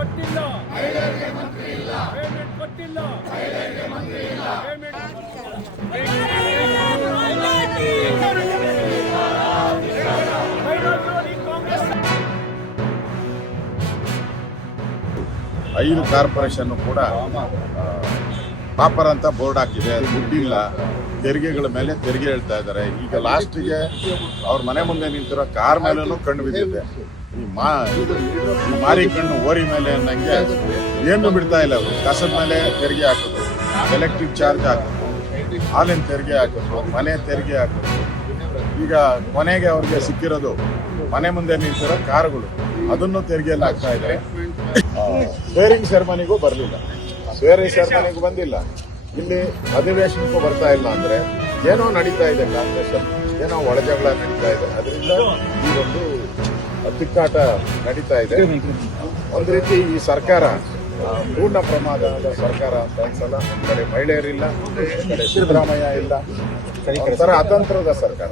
ಕೊಟ್ಟಿಲ್ಲ, ಪೇಮೆಂಟ್ ಕೊಟ್ಟಿಲ್ಲ, ಐದು ಕಾರ್ಪೊರೇಷನ್ ಕೂಡ ಪಾಪರ್ ಅಂತ ಬೋರ್ಡ್ ಹಾಕಿದೆ, ದುಡ್ಡಿಲ್ಲ, ತೆರಿಗೆಗಳ ಮೇಲೆ ತೆರಿಗೆ ಹೇಳ್ತಾ ಇದ್ದಾರೆ. ಈಗ ಲಾಸ್ಟಿಗೆ ಅವ್ರ ಮನೆ ಮುಂದೆ ನಿಂತಿರೋ ಕಾರ್ ಮೇಲೂ ಕಣ್ಣು ಬಿದ್ದಿದೆ. ಈ ಮಾರಿ ಕಣ್ಣು ಓರಿ ಮೇಲೆ ಅನ್ನಂಗೆ ಏನು ಬಿಡ್ತಾ ಇಲ್ಲ. ಅವರು ಕಸದ ಮೇಲೆ ತೆರಿಗೆ ಹಾಕಿದ್ರು, ಎಲೆಕ್ಟ್ರಿಕ್ ಚಾರ್ಜ್ ಹಾಕಿದ್ರು, ಹಾಲಿನ ತೆರಿಗೆ ಹಾಕಿದ್ರು, ಮನೆ ತೆರಿಗೆ ಹಾಕಿದ್ರು. ಈಗ ಕೊನೆಗೆ ಅವ್ರಿಗೆ ಸಿಕ್ಕಿರೋದು ಮನೆ ಮುಂದೆ ನಿಂತಿರೋ ಕಾರುಗಳು, ಅದನ್ನು ತೆರಿಗೆಯಲ್ಲಿ ಹಾಕ್ತಾ ಇದ್ದಾರೆ. ಸ್ವೇರಿಂಗ್ ಸೆರೆಮನಿಗೂ ಬರಲಿಲ್ಲ, ಸ್ವೇರಿಂಗ್ ಸೆರೆಮನಿಗೂ ಬಂದಿಲ್ಲ. ಇಲ್ಲಿ ಅಧಿವೇಶನಕ್ಕೂ ಬರ್ತಾ ಇಲ್ಲ ಅಂದ್ರೆ ಏನೋ ನಡೀತಾ ಇದೆ, ಕಾಂಗ್ರೆಸ್ ಏನೋ ಒಳಜಗಳ ನಡೀತಾ ಇದೆ. ಅದರಿಂದ ಈ ಒಂದು ತಿಕ್ಕಾಟ ನಡೀತಾ ಇದೆ. ಒಂದು ರೀತಿ ಈ ಸರ್ಕಾರ ಪೂರ್ಣ ಪ್ರಮಾಣದ ಸರ್ಕಾರ ಅಂತ ಅನ್ಸಲ್ಲ. ಒಂದ್ ಕಡೆ ಮಹಿಳೆಯರಿಲ್ಲ, ಒಂದ್ ಕಡೆ ಸಿದ್ದರಾಮಯ್ಯ ಇಲ್ಲ, ಒಂಥರ ಅತಂತ್ರದ ಸರ್ಕಾರ.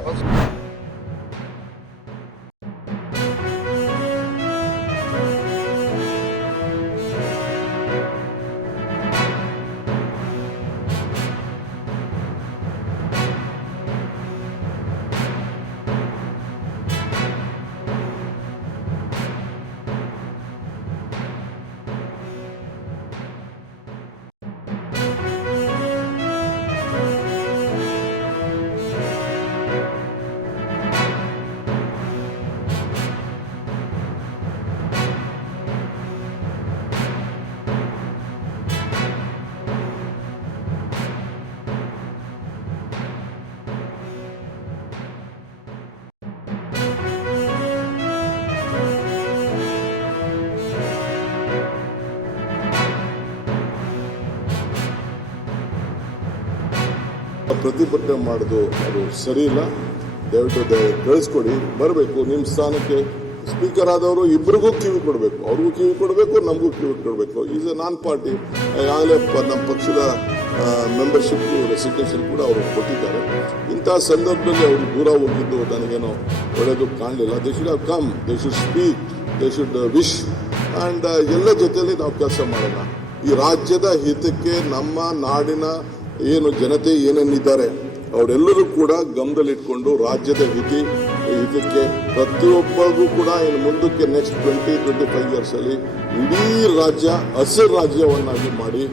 ಪ್ರತಿಭಟನೆ ಮಾಡೋದು ಅದು ಸರಿ ಇಲ್ಲ. ದಯವಿಟ್ಟು ಕಳಿಸ್ಕೊಡಿ, ಬರಬೇಕು ನಿಮ್ಮ ಸ್ಥಾನಕ್ಕೆ. ಸ್ಪೀಕರ್ ಆದವರು ಇಬ್ಬರಿಗೂ ಕಿವಿ ಕೊಡಬೇಕು, ಅವ್ರಿಗೂ ಕಿವಿ ಕೊಡಬೇಕು, ನಮಗೂ ಕಿವಿ ಕೊಡಬೇಕು. Is A non party. ಆಗಲೇ ನಮ್ಮ ಪಕ್ಷದ ಮೆಂಬರ್ಶಿಪ್ ರೆಸಿಗ್ನೇಷನ್ ಕೂಡ ಅವರು ಕೊಟ್ಟಿದ್ದಾರೆ. ಇಂತಹ ಸಂದರ್ಭದಲ್ಲಿ ಅವರು ದೂರ ಹೋಗಿದ್ದು ನನಗೇನೋ ಒಳ್ಳೆಯದು ಕಾಣಲಿಲ್ಲ. They should have come, they should speak, they should wish and ಎಲ್ಲ ಜೊತೆಯಲ್ಲಿ ನಾವು ಕೆಲಸ ಮಾಡೋಣ. ಈ ರಾಜ್ಯದ ಹಿತಕ್ಕೆ, ನಮ್ಮ ನಾಡಿನ ಏನು ಜನತೆ ಏನೇನಿದ್ದಾರೆ ಅವರೆಲ್ಲರೂ ಕೂಡ ಗಮನದಲ್ಲಿಟ್ಕೊಂಡು ರಾಜ್ಯದ ಹಿತಕ್ಕೆ ಪ್ರತಿಯೊಬ್ಬರಿಗೂ ಕೂಡ ಇನ್ನು ಮುಂದಕ್ಕೆ ನೆಕ್ಸ್ಟ್ 20-25 ಇಯರ್ಸ್ ಅಲ್ಲಿ ಇಡೀ ರಾಜ್ಯ ಹಸಿರು ರಾಜ್ಯವನ್ನಾಗಿ ಮಾಡಿ.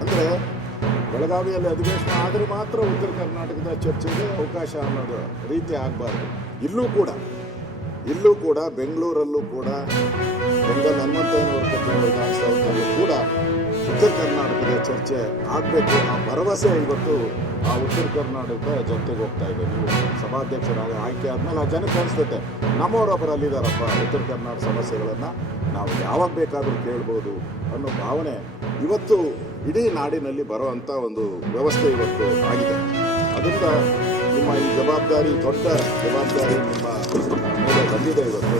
ಅಂದ್ರೆ ಬೆಳಗಾವಿಯಲ್ಲಿ ಅಧಿವೇಶನ ಆದರೆ ಮಾತ್ರ ಉತ್ತರ ಕರ್ನಾಟಕದ ಚರ್ಚೆಗೆ ಅವಕಾಶ ಅನ್ನೋದು ರೀತಿ ಆಗಬಾರ್ದು. ಇಲ್ಲೂ ಕೂಡ ಬೆಂಗಳೂರಲ್ಲೂ ಕೂಡ ಬೆಂಗಲ್ ಹನುಮಂತಯ್ಯನವರ ವಿಧಾನಸೌಧದಲ್ಲೂ ಕೂಡ ಉತ್ತರ ಕರ್ನಾಟಕದ ಚರ್ಚೆ ಆಗಬೇಕು. ಆ ಭರವಸೆ ಇವತ್ತು ಆ ಉತ್ತರ ಕರ್ನಾಟಕದ ಜನತೆಗೆ ಹೋಗ್ತಾ ಇದೆ. ನೀವು ಸಭಾಧ್ಯಕ್ಷರಾಗಿ ಆಯ್ಕೆ ಆದ್ಮೇಲೆ ಆ ಜನಕ್ಕೆ ಅನಿಸ್ತೈತೆ, ನಮ್ಮವರೊಬ್ಬರು ಅಲ್ಲಿದ್ದಾರಪ್ಪ, ಉತ್ತರ ಕರ್ನಾಟಕ ಸಮಸ್ಯೆಗಳನ್ನು ನಾವು ಯಾವಾಗ ಬೇಕಾದರೂ ಕೇಳ್ಬೋದು ಅನ್ನೋ ಭಾವನೆ ಇವತ್ತು ಇಡೀ ನಾಡಿನಲ್ಲಿ ಬರುವಂಥ ಒಂದು ವ್ಯವಸ್ಥೆ ಇವತ್ತು ಆಗಿದೆ. ಅದರಿಂದ ನಿಮ್ಮ ಈ ಜವಾಬ್ದಾರಿ, ದೊಡ್ಡ ಜವಾಬ್ದಾರಿ ನಿಮ್ಮ ಮೇಲೆ ಬಂದಿದೆ ಇವತ್ತು.